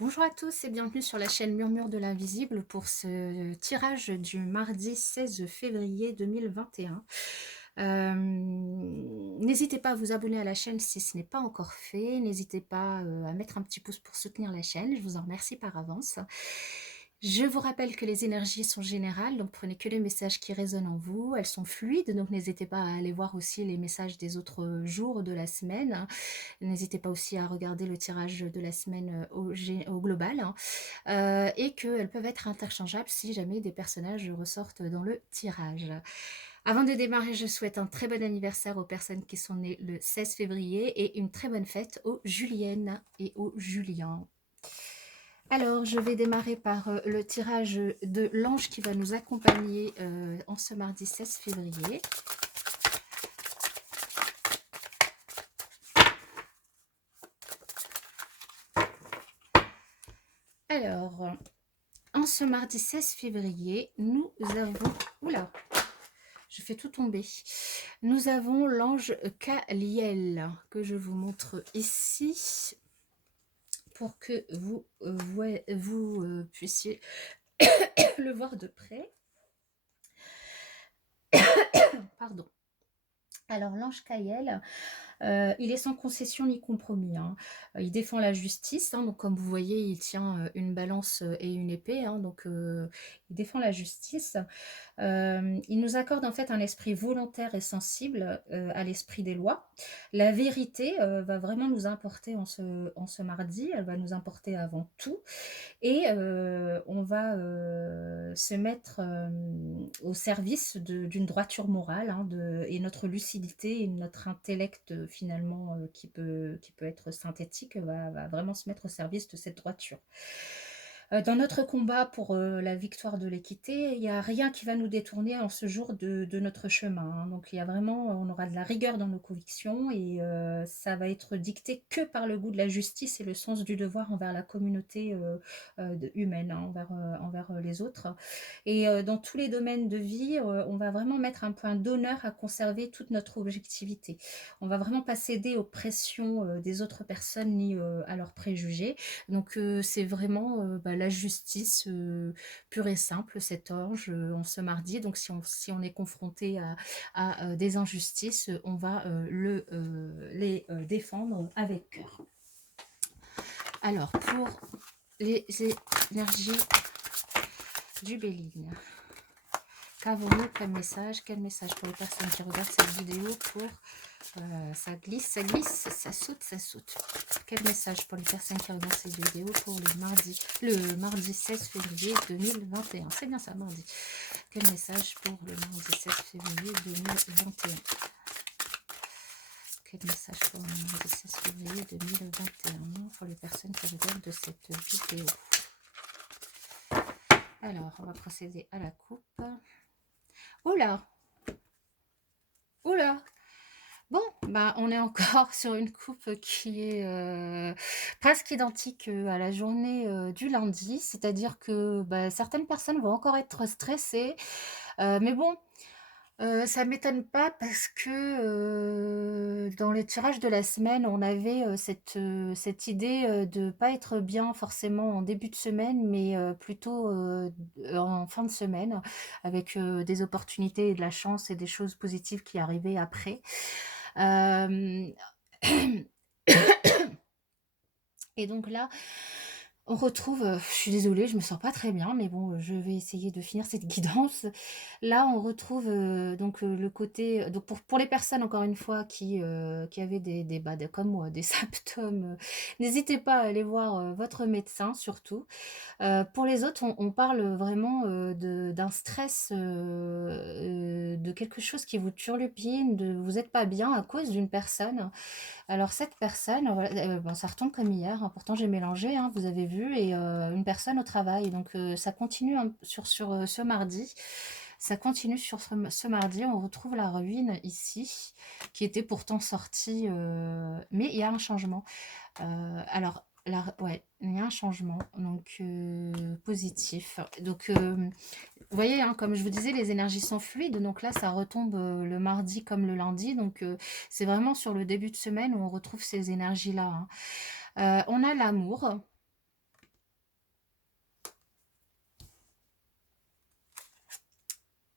Bonjour à tous et bienvenue sur la chaîne Murmure de l'Invisible pour ce tirage du mardi 16 février 2021. N'hésitez pas à vous abonner à la chaîne si ce n'est pas encore fait. N'hésitez pas à mettre un petit pouce pour soutenir la chaîne. Je vous en remercie par avance. Je vous rappelle que les énergies sont générales, donc prenez que les messages qui résonnent en vous. Elles sont fluides, donc n'hésitez pas à aller voir aussi les messages des autres jours de la semaine. N'hésitez pas aussi à regarder le tirage de la semaine au global, hein, et qu'elles peuvent être interchangeables si jamais des personnages ressortent dans le tirage. Avant de démarrer, je souhaite un très bon anniversaire aux personnes qui sont nées le 16 février et une très bonne fête aux Juliennes et aux Juliens. Alors, je vais démarrer par le tirage de l'ange qui va nous accompagner en ce mardi 16 février. Alors, en ce mardi 16 février, nous avons... Oula, je fais tout tomber. Nous avons l'ange Kaliel que je vous montre ici pour que vous puissiez le voir de près. Pardon. Alors, l'ange Kaliel, il est sans concession ni compromis, hein. Il défend la justice, hein, donc comme vous voyez, il tient une balance et une épée, hein, donc il défend la justice. Il nous accorde en fait un esprit volontaire et sensible à l'esprit des lois. La vérité va vraiment nous importer en ce mardi, elle va nous importer avant tout. Et on va se mettre au service d'une droiture morale, hein, et notre lucidité et notre intellect finalement qui peut être synthétique va vraiment se mettre au service de cette droiture. Dans notre combat pour la victoire de l'équité, il n'y a rien qui va nous détourner en ce jour de notre chemin, hein. Donc il y a vraiment, on aura de la rigueur dans nos convictions et ça va être dicté que par le goût de la justice et le sens du devoir envers la communauté humaine, hein, envers les autres. Et dans tous les domaines de vie, on va vraiment mettre un point d'honneur à conserver toute notre objectivité. On va vraiment pas céder aux pressions des autres personnes ni à leurs préjugés. Donc c'est vraiment la justice pure et simple, cet ange en ce mardi. Donc si on est confronté à des injustices, on va les défendre avec cœur. Alors pour les énergies du Béligne, qu'avons-nous comme message? Quel message pour les personnes qui regardent cette vidéo pour ça glisse, ça saute, ça saute. Quel message pour les personnes qui regardent cette vidéo pour le mardi 16 février 2021? C'est bien ça, mardi. Quel message pour le mardi 16 février 2021? Quel message pour le mardi 16 février 2021 pour les personnes qui regardent de cette vidéo? Alors, on va procéder à la coupe. Oula! Oula! Bon, bah, on est encore sur une coupe qui est presque identique à la journée du lundi, c'est-à-dire que bah, certaines personnes vont encore être stressées, mais bon, ça m'étonne pas parce que dans le tirage de la semaine, on avait cette idée de pas être bien forcément en début de semaine, mais plutôt en fin de semaine, avec des opportunités et de la chance et des choses positives qui arrivaient après. Euh, Et donc là, on retrouve, je suis désolée, je me sens pas très bien, mais bon, je vais essayer de finir cette guidance. Là, on retrouve donc le côté, donc pour les personnes, encore une fois, qui avaient comme moi, des symptômes, n'hésitez pas à aller voir votre médecin surtout. Pour les autres, on parle vraiment d'un stress, de quelque chose qui vous turlupine, vous n'êtes pas bien à cause d'une personne. Alors cette personne, voilà, bon, ça retombe comme hier, hein, pourtant j'ai mélangé, hein, vous avez vu, et une personne au travail. Donc ça continue sur ce mardi. Ça continue sur ce mardi. On retrouve la ruine ici, qui était pourtant sortie, mais il y a un changement. Alors, ouais, il y a un changement, donc positif. Donc, vous voyez, hein, comme je vous disais, les énergies sont fluides. Donc là, ça retombe le mardi comme le lundi. Donc, c'est vraiment sur le début de semaine où on retrouve ces énergies-là, hein. On a l'amour.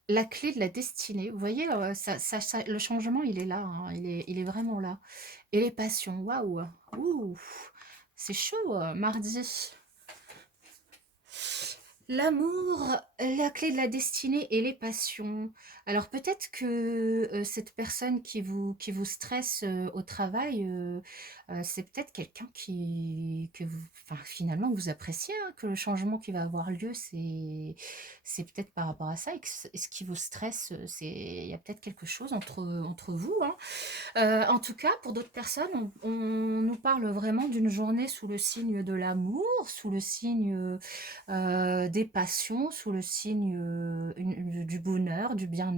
la clé de la destinée. Vous voyez, le changement, il est là, hein, il est vraiment là. Et les passions, waouh! Ouh! C'est chaud, mardi. L'amour, la clé de la destinée et les passions. Alors peut-être que cette personne qui vous stresse au travail, c'est peut-être quelqu'un que vous, enfin, finalement, que vous appréciez, hein, que le changement qui va avoir lieu, c'est peut-être par rapport à ça. Et ce qui vous stresse, il y a peut-être quelque chose entre vous, hein. En tout cas, pour d'autres personnes, on nous parle vraiment d'une journée sous le signe de l'amour, sous le signe des passions, sous le signe du bonheur, du bien-être.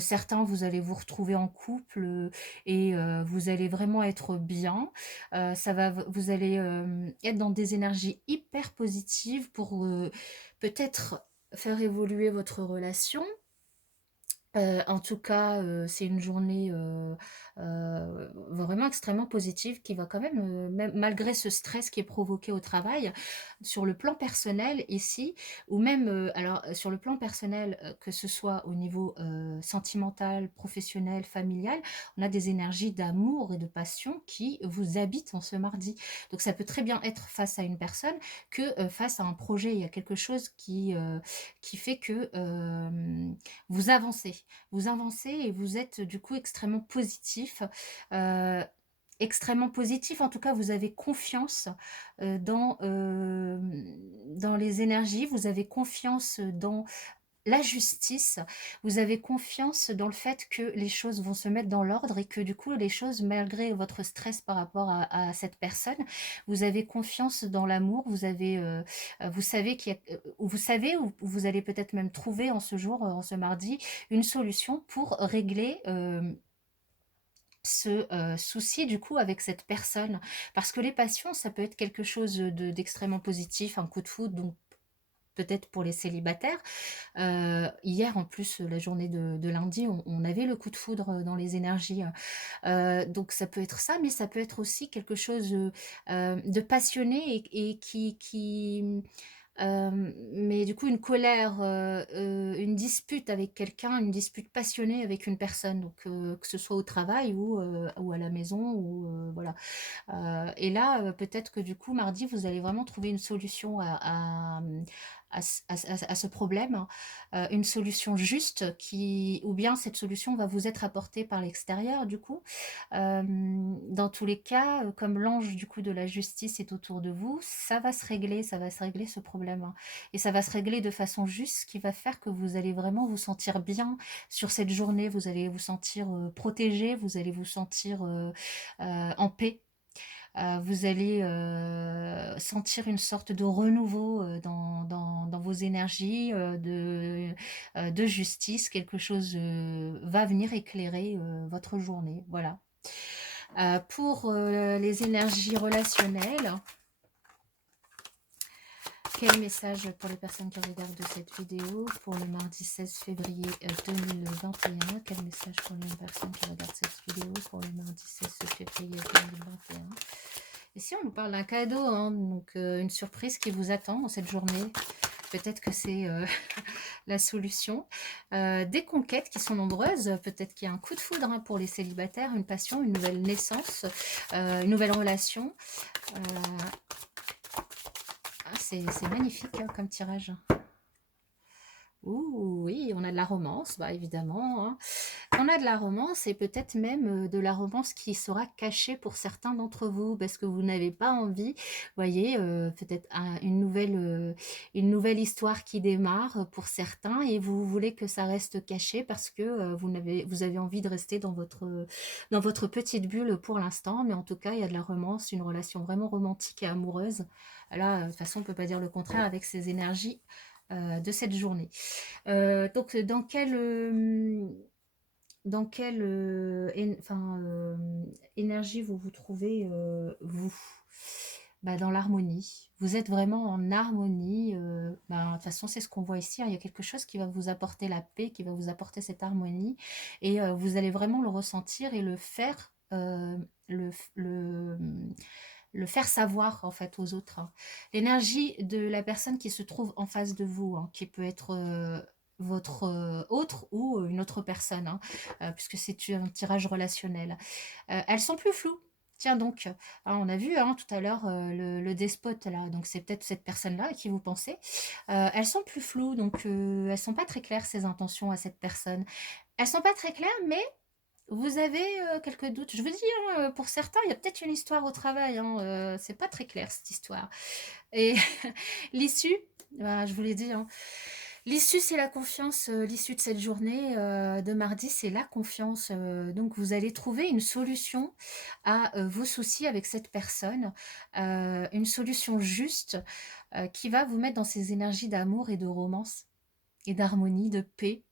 Certains, vous allez vous retrouver en couple et vous allez vraiment être bien. Vous allez être dans des énergies hyper positives pour peut-être faire évoluer votre relation. En tout cas, c'est une journée, vraiment extrêmement positive qui va quand même, même malgré ce stress qui est provoqué au travail, sur le plan personnel ici ou même, alors, sur le plan personnel, que ce soit au niveau, sentimental, professionnel, familial, on a des énergies d'amour et de passion qui vous habitent en ce mardi. Donc ça peut très bien être face à une personne que, face à un projet. Il y a quelque chose qui fait que, vous avancez et vous êtes du coup extrêmement positif. euh, Extrêmement positif, en tout cas vous avez confiance dans les énergies, vous avez confiance dans la justice, vous avez confiance dans le fait que les choses vont se mettre dans l'ordre et que du coup les choses, malgré votre stress par rapport à cette personne, vous avez confiance dans l'amour, vous savez vous savez ou vous allez peut-être même trouver en ce jour, en ce mardi, une solution pour régler ce souci du coup avec cette personne. Parce que les passions, ça peut être quelque chose d'extrêmement positif, un coup de foudre, donc peut-être pour les célibataires. Hier, en plus, la journée de lundi, on avait le coup de foudre dans les énergies. Donc ça peut être ça, mais ça peut être aussi quelque chose de passionné et mais du coup, une colère, une dispute avec quelqu'un, une dispute passionnée avec une personne, donc que ce soit au travail ou à la maison, ou voilà. Et là, peut-être que du coup, mardi, vous allez vraiment trouver une solution à ce problème, hein. Une solution juste ou bien cette solution va vous être apportée par l'extérieur, du coup. Dans tous les cas, comme l'ange du coup de la justice est autour de vous, ça va se régler ce problème, hein. Et ça va se régler de façon juste, ce qui va faire que vous allez vraiment vous sentir bien sur cette journée, vous allez vous sentir protégé, vous allez vous sentir en paix. Vous allez sentir une sorte de renouveau dans vos énergies, de justice. Quelque chose va venir éclairer votre journée. Voilà. Pour les énergies relationnelles, quel message pour les personnes qui regardent cette vidéo pour le mardi 16 février 2021? Quel message pour les personnes qui regardent cette vidéo pour le mardi 16 février 2021? Ici, on nous parle d'un cadeau, hein, donc une surprise qui vous attend dans cette journée. Peut-être que c'est la solution. Des conquêtes qui sont nombreuses. Peut-être qu'il y a un coup de foudre, hein, pour les célibataires, une passion, une nouvelle naissance, une nouvelle relation. C'est magnifique, hein, comme tirage. Ouh, oui, on a de la romance, bah évidemment, hein. On a de la romance et peut-être même de la romance qui sera cachée pour certains d'entre vous parce que vous n'avez pas envie, voyez, peut-être une nouvelle histoire qui démarre pour certains et vous voulez que ça reste caché parce que vous avez envie de rester dans votre petite bulle pour l'instant, mais en tout cas, il y a de la romance, une relation vraiment romantique et amoureuse. Là, de toute façon, on ne peut pas dire le contraire avec ces énergies de cette journée. Donc, dans quelle énergie vous vous trouvez, vous? Bah, dans l'harmonie. Vous êtes vraiment en harmonie. Bah, de toute façon, c'est ce qu'on voit ici, hein. Il y a quelque chose qui va vous apporter la paix, qui va vous apporter cette harmonie. Et vous allez vraiment le ressentir et le faire, le, f- le faire savoir en fait aux autres, hein. L'énergie de la personne qui se trouve en face de vous, hein, qui peut être votre autre ou une autre personne, hein, puisque c'est un tirage relationnel. Elles sont plus floues. Tiens donc, on a vu hein, tout à l'heure le despote là, donc c'est peut-être cette personne-là à qui vous pensez. Elles sont plus floues, donc elles sont pas très claires ces intentions à cette personne. Elles sont pas très claires, mais vous avez quelques doutes. Je vous dis, hein, pour certains, il y a peut-être une histoire au travail. Hein, c'est pas très clair cette histoire. Et l'issue, bah, je vous l'ai dit, hein, l'issue c'est la confiance. L'issue de cette journée de mardi, c'est la confiance. Donc vous allez trouver une solution à vos soucis avec cette personne, une solution juste qui va vous mettre dans ces énergies d'amour et de romance et d'harmonie, de paix,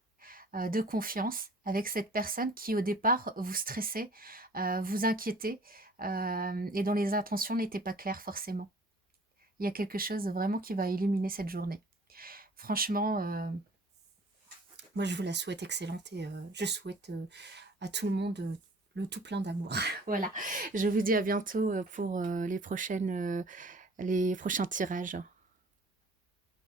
de confiance avec cette personne qui au départ vous stressait, vous inquiétait et dont les intentions n'étaient pas claires forcément. Il y a quelque chose vraiment qui va illuminer cette journée. Franchement, moi je vous la souhaite excellente et je souhaite à tout le monde le tout plein d'amour. Voilà, je vous dis à bientôt pour les prochains tirages.